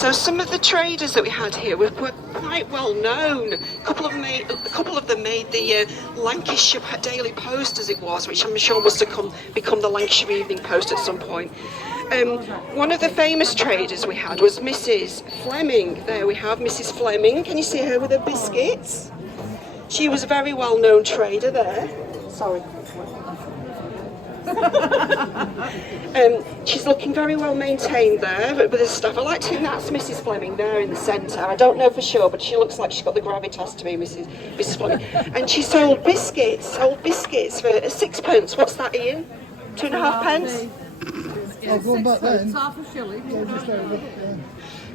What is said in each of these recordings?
So some of the traders that we had here were quite well known. A couple of them made the Lancashire Daily Post, as it was, which I'm sure must have become the Lancashire Evening Post at some point. One of the famous traders we had was Mrs. Fleming. There we have Mrs. Fleming. Can you see her with her biscuits? She was a very well-known trader there. Sorry. She's looking very well maintained there with her stuff. I like to think that's Mrs. Fleming there in the centre. I don't know for sure, but she looks like she's got the gravitas to be Mrs. Fleming. And she sold biscuits for sixpence. What's that, Ian? 2.5 pence? Going back then. Half a shilling.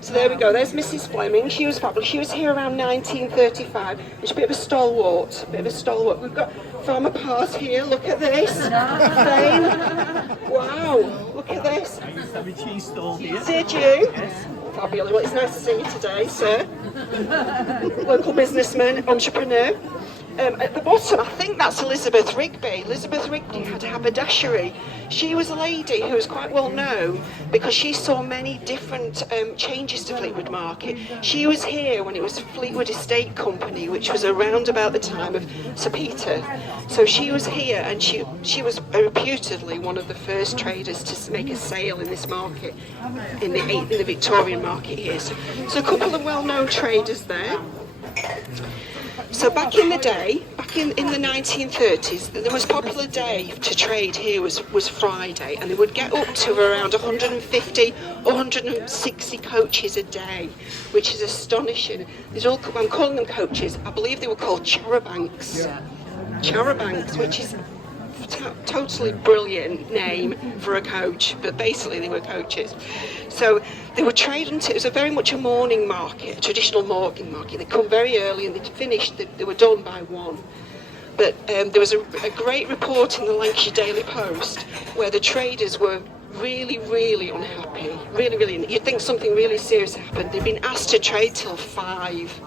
So there we go, there's Mrs. Fleming. She was fabulous. She was here around 1935. She's a bit of a stalwart, We've got Farmer Pa's here, look at this. Wow, look at this. I used to have a cheese stall here. Did you? Yes. Fabulous. Well, it's nice to see you today, sir. Local businessman, entrepreneur. At the bottom, I think that's Elizabeth Rigby. Elizabeth Rigby had a haberdashery. She was a lady who was quite well known because she saw many different changes to Fleetwood Market. She was here when it was Fleetwood Estate Company, which was around about the time of Sir Peter. So she was here, and she was reputedly one of the first traders to make a sale in this market in the Victorian market here. So a couple of well-known traders there. So back in the day, in the 1930s, the most popular day to trade here was Friday, and they would get up to around 150 or 160 coaches a day, which is astonishing. I'm calling them coaches. I believe they were called charabancs. Yeah. Charabancs, which is totally brilliant name for a coach, but basically they were coaches. So they were trading. It was very much a morning market, a traditional morning market. They come very early and they were done by 1. But there was a great report in the Lancashire Daily Post where the traders were really, really unhappy. Really, you'd think something really serious happened. They'd been asked to trade till 5.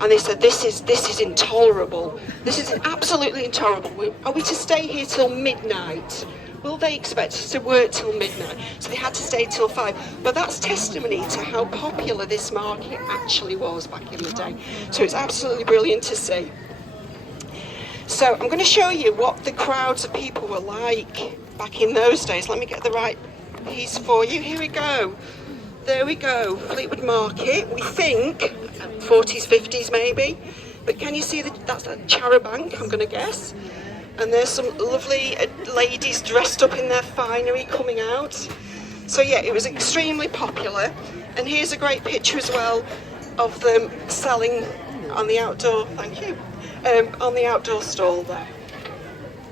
And they said, this is intolerable. This is absolutely intolerable. Are we to stay here till midnight? Will they expect us to work till midnight? So they had to stay till 5. But that's testimony to how popular this market actually was back in the day. So it's absolutely brilliant to see. So I'm going to show you what the crowds of people were like back in those days. Let me get the right piece for you. Here we go. There we go. Fleetwood Market. We think 40s, 50s maybe. But can you see that's a charabanc, I'm going to guess. And there's some lovely ladies dressed up in their finery coming out. So yeah, it was extremely popular. And here's a great picture as well of them selling on the outdoor, on the outdoor stall there.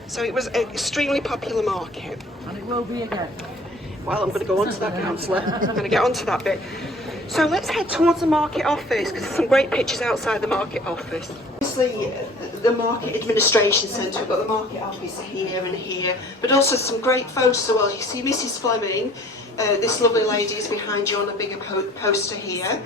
So it was an extremely popular market. And it will be again. Well, I'm going to go on to that, councillor. I'm going to get on to that bit. So let's head towards the market office, because there's some great pictures outside the market office. Obviously, the market administration centre, we've got the market office here and here, but also some great photos as well. You see Mrs. Fleming, this lovely lady is behind you on a bigger poster here.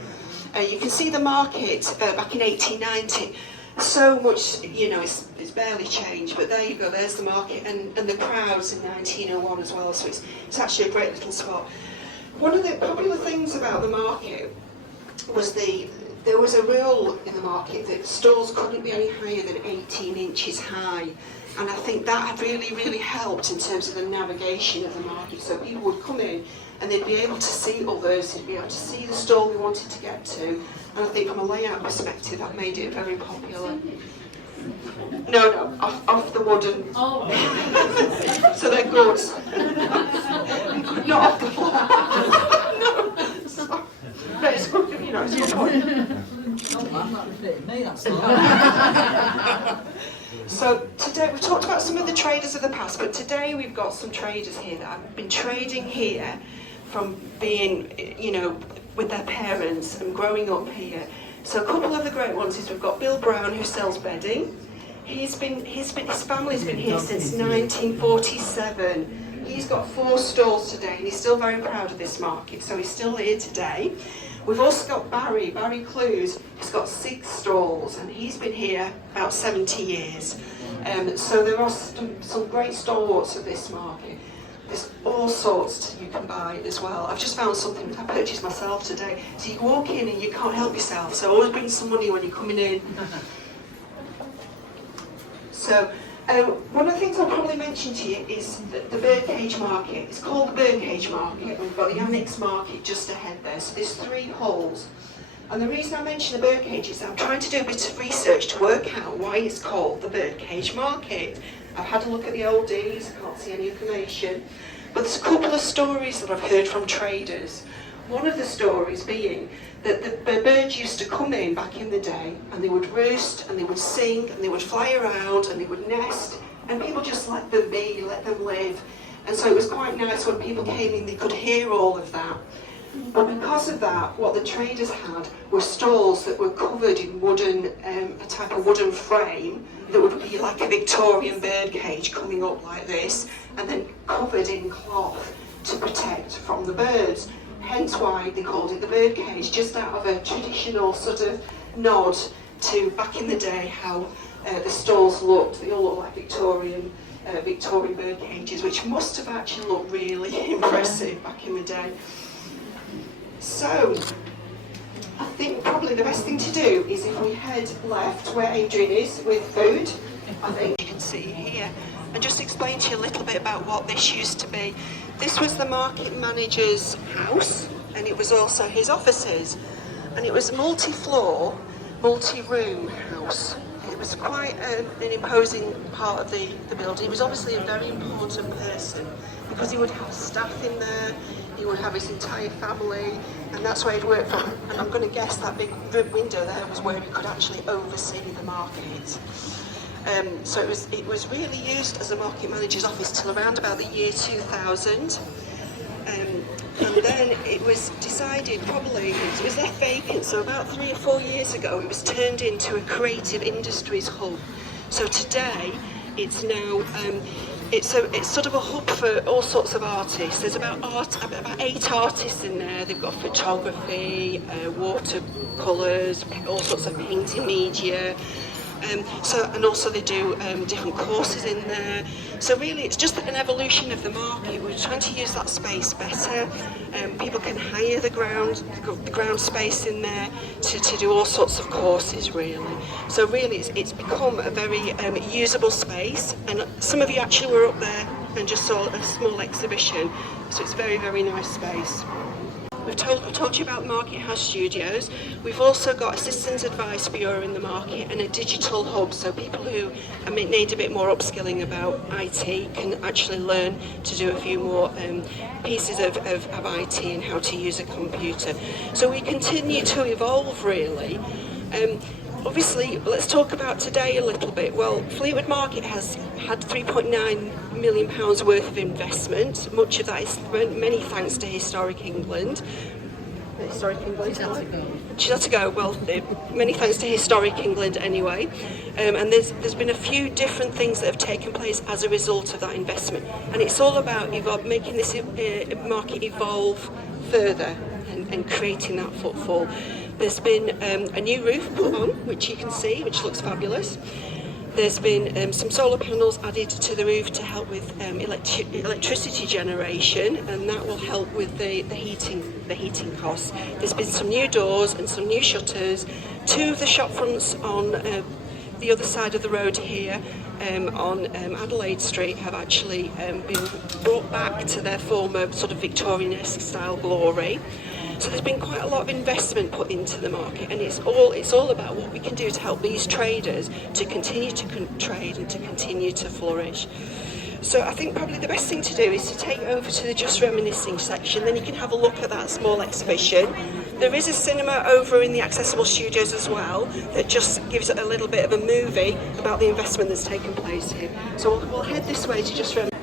You can see the market back in 1890. So much, it's barely changed, but there you go, there's the market, and the crowds in 1901 as well, so it's actually a great little spot. One of the popular things about the market was there was a rule in the market that stalls couldn't be any higher than 18 inches high, and I think that really, really helped in terms of the navigation of the market. So people would come in and they'd be able to see others, they'd be able to see the stall we wanted to get to, and I think from a layout perspective that made it very popular. No, off the wooden. Oh. So they're good. Not off the floor. No. So, but it's good, it's good point. So today we've talked about some of the traders of the past, but today we've got some traders here that have been trading here from being, with their parents and growing up here. So a couple of the great ones is we've got Bill Brown, who sells bedding. His family's been here since 1947. He's got 4 stalls today, and he's still very proud of this market, so he's still here today. We've also got Barry Clues. He's got 6 stalls, and he's been here about 70 years. So there are some great stalwarts of this market. There's all sorts you can buy as well. I've just found something I purchased myself today. So you walk in and you can't help yourself. So always bring some money when you're coming in. So one of the things I'll probably mention to you is the birdcage market. It's called the birdcage market. We've got the annex market just ahead there. So there's 3 halls. And the reason I mention the birdcage is I'm trying to do a bit of research to work out why it's called the birdcage market. I've had a look at the old deeds, I can't see any information. But there's a couple of stories that I've heard from traders. One of the stories being that the birds used to come in back in the day and they would roost and they would sing and they would fly around and they would nest and people just let them be, let them live. And so it was quite nice when people came in, they could hear all of that. But because of that, what the traders had were stalls that were covered in wooden, a type of wooden frame that would be like a Victorian bird cage coming up like this, and then covered in cloth to protect from the birds. Hence why they called it the bird cage, just out of a traditional sort of nod to back in the day how the stalls looked. They all look like Victorian bird cages, which must have actually looked really impressive back in the day. So, I think probably the best thing to do is if we head left where Adrian is with food, I think you can see here, and just explain to you a little bit about what this used to be. This was the market manager's house, and it was also his offices, and it was a multi-floor, multi-room house. It was quite an imposing part of the building. He was obviously a very important person because he would have staff in there, he would have his entire family, and that's where he'd work from. And I'm going to guess that big window there was where he could actually oversee the market. So it was really used as a market manager's office till around about the year 2000. And then it was decided probably, it was left vacant, so about 3 or 4 years ago it was turned into a creative industries hub. So today it's now, it's sort of a hub for all sorts of artists. There's about 8 artists in there. They've got photography, watercolours, all sorts of painting media. And also they do different courses in there. So really it's just an evolution of the market. We're trying to use that space better. People can hire the ground space in there to do all sorts of courses really. So really it's become a very usable space, and some of you actually were up there and just saw a small exhibition. So it's a very, very nice space. I've told you about Market House Studios. We've also got a Citizens Advice Bureau in the market and a digital hub, so people who need a bit more upskilling about IT can actually learn to do a few more pieces of IT and how to use a computer. So we continue to evolve really. Obviously, let's talk about today a little bit. Well, Fleetwood Market has had £3.9 million worth of investment. Much of that is many thanks to Historic England. Historic England? She's had to go. Well, many thanks to Historic England anyway. And there's been a few different things that have taken place as a result of that investment. And it's all about making this market evolve further and creating that footfall. There's been a new roof put on, which you can see, which looks fabulous. There's been some solar panels added to the roof to help with electricity generation, and that will help with the heating costs. There's been some new doors and some new shutters. 2 of the shop fronts on the other side of the road here on Adelaide Street have actually been brought back to their former sort of Victorian-esque style glory. So there's been quite a lot of investment put into the market, and it's all about what we can do to help these traders to continue to trade and to continue to flourish. So I think probably the best thing to do is to take over to the Just Reminiscing section, then you can have a look at that small exhibition. There is a cinema over in the Accessible Studios as well that just gives it a little bit of a movie about the investment that's taken place here. So we'll head this way to Just Reminiscing.